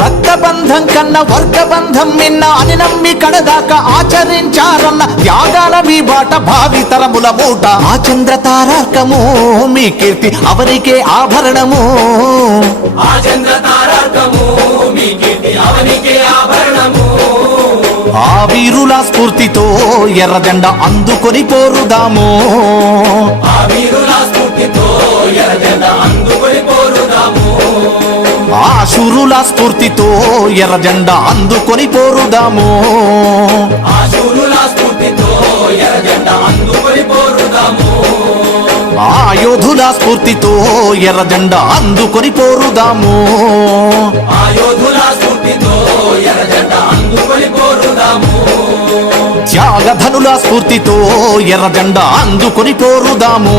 రక్తబంధం కన్నా వర్గబంధం నిన్న అని నమ్మి కడదాకా ఆచరించారన్న త్యాగాల మీ బాట భావితరముల మూట. ఆ చంద్ర తారకము మీ కీర్తి అవనికే ఆభరణము. ఆ వీరుల స్ఫూర్తితో ఎర్రజెండ అందుకొని పోరుదాము. ఆ శూరుల స్ఫూర్తితో ఎర్రజెండ అందుకొని పోరుదాము. ఆ యోధుల స్ఫూర్తితో ఎర్రజెండ అందుకొని పోరుదాము. త్యాగధనుల స్ఫూర్తితో ఎర్రజెండ అందుకొని పోరుదాము.